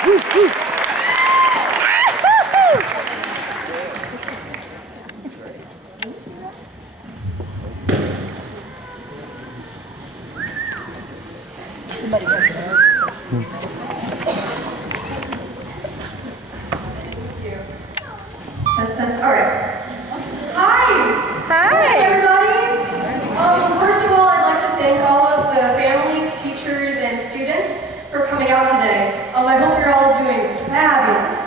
Test, test. All right. Hi. Hi. Hey, everybody. First of all, I'd like to thank all of the families, teachers, and students for coming out today. I hope you're all doing fabulous.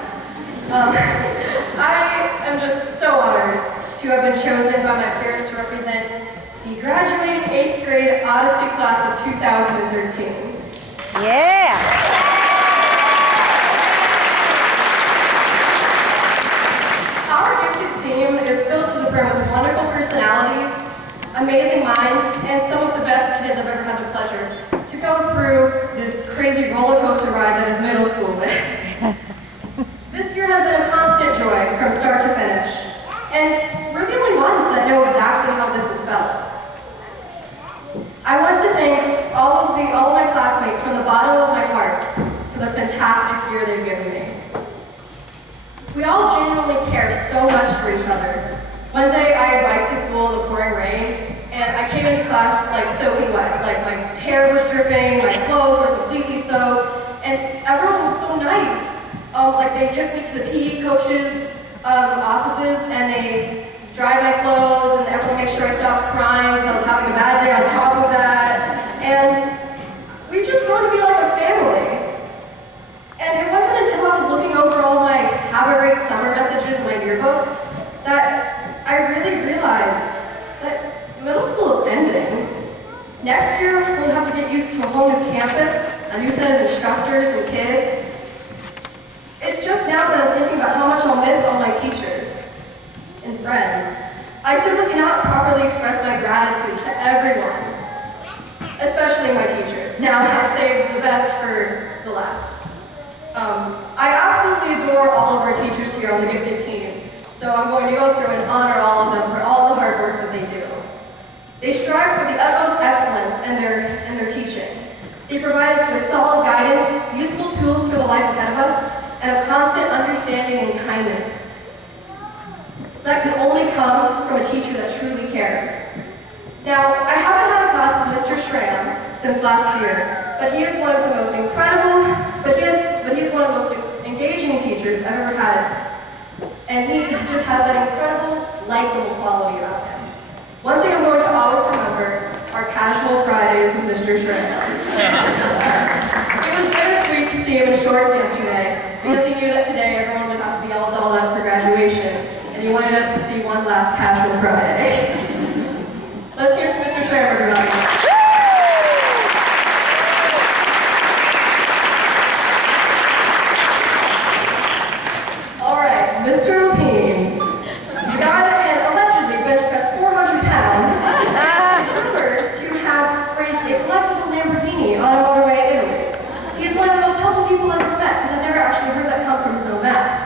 I am just so honored to have been chosen by my peers to represent the graduating 8th grade Odyssey class of 2013. Yeah. Our gifted team is filled to the brim with wonderful personalities, amazing minds, and some of the best kids I've ever had the pleasure to go through this crazy roller coaster ride that is middle school with. This year has been a constant joy from start to finish, and we're the only ones that know exactly how this has felt. I want to thank all of my classmates from the bottom of my heart for the fantastic year they've given me. We all genuinely care so much for each other. One day I had biked to school in the pouring rain, and I came into class like soaking wet. Like my hair was dripping, my clothes were completely soaked, and everyone was so nice. Like they took me to the PE coaches' offices, and they dried my clothes, and everyone made sure I stopped crying because I was having a bad day on top of that. And we've just grown to be like a family. And it wasn't until I was looking over all my have a great summer messages in my yearbook that I really realized that middle school is ending. Next year, we'll have to get used to a whole new campus, a new set of instructors and kids. It's just now that I'm thinking about how much I'll miss all my teachers and friends. I simply cannot properly express my gratitude to everyone, especially my teachers. Now, I've saved the best for the last. I absolutely adore all of our teachers here on the gifted team, so I'm going to go through and honor all of them for all the hard work that they do. They strive for the utmost excellence in their teaching. They provide us with solid guidance, useful tools for the life ahead of us, and a constant understanding and kindness that can only come from a teacher that truly cares. Now, I haven't had a class with Mr. Schramm since last year, but he is one of the most incredible, but he's one of the most engaging teachers I've ever had. And he just has that incredible, likable quality about him. One thing I'm going to always remember are casual Fridays with Mr. Schramm. It was bittersweet to see him in shorts yesterday, because he knew that today everyone would have to be all dolled up for graduation, and he wanted us to see one last casual Friday. Let's hear from Mr. Schramm, everybody. All right, Mr. Lapine, the guy that can allegedly bench press 400 pounds, is rumored to have raised a collectible Lamborghini on a motorway in Italy. He's one of the most helpful people I've ever met, because I've never actually heard that come from his own mouth.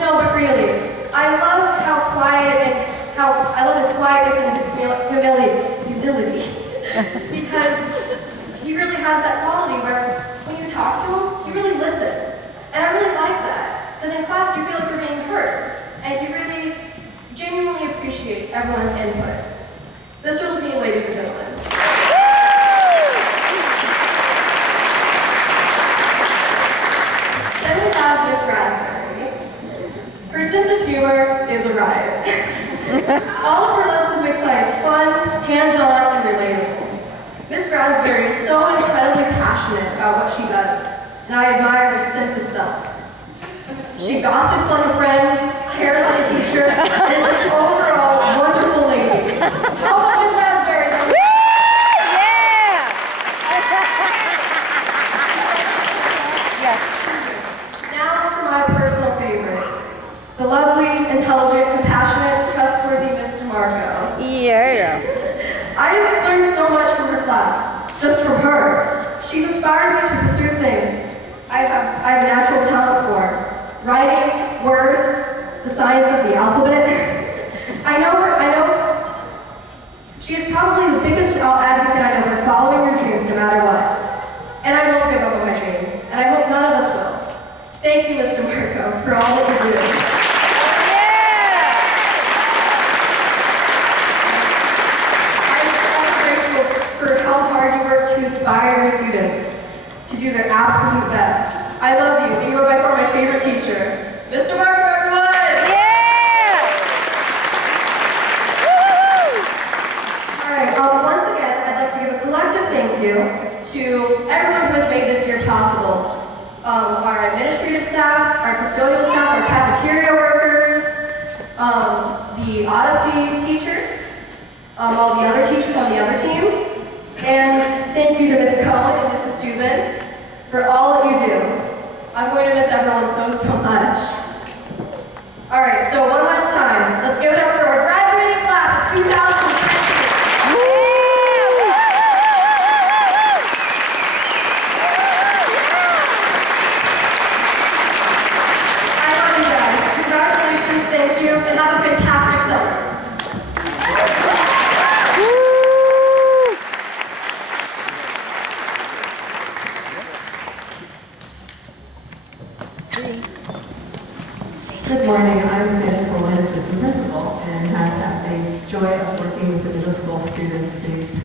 No, but really, I love how quiet and I love his quietness and his humility, because he really has that quality where when you talk to him, he really listens. And I really like that, because in class you feel like you're being heard, and he really genuinely appreciates everyone's input. Mr. Lapine, ladies and gentlemen. Then we have Miss Raspberry. Her sense of humor is a riot. All of her lessons make science fun, hands-on, and relatable. Miss Raspberry is so incredibly passionate about what she does, and I admire her sense of self. She gossips like a friend, cares like a teacher, and is an overall wonderful lady. How about Miss Raspberry? Now for my personal favorite, the lovely, intelligent, compassionate, trustworthy Miss DeMarco. Yeah. I have learned so much from her class, just from her. She's inspired me to pursue things I have natural talent for. Writing, words, the science of the alphabet. I know she is probably the biggest advocate I know for following your dreams no matter what. And I won't give up on my dreams. and I hope none of us will. Thank you, Mr. Marco, for all that you do. I'm grateful for how hard you work to inspire your students to do their absolute best. I love you, and you are by far my favorite teacher. Mr. Marco, everyone! Alright, once again, I'd like to give a collective thank you to everyone who has made this year possible. Our administrative staff, our custodial staff, our cafeteria workers, the Odyssey teachers, all the other teachers on the other team, and thank you to Ms. Cohen and Mrs. Dubin for all that you do. I'm going to miss everyone so much. Alright, so one last time, let's give it up for our graduating class of 2020. Thank you, and have a fantastic summer. Good morning. I'm Jennifer Lynn, assistant principal, and have had the joy of working with the middle school students these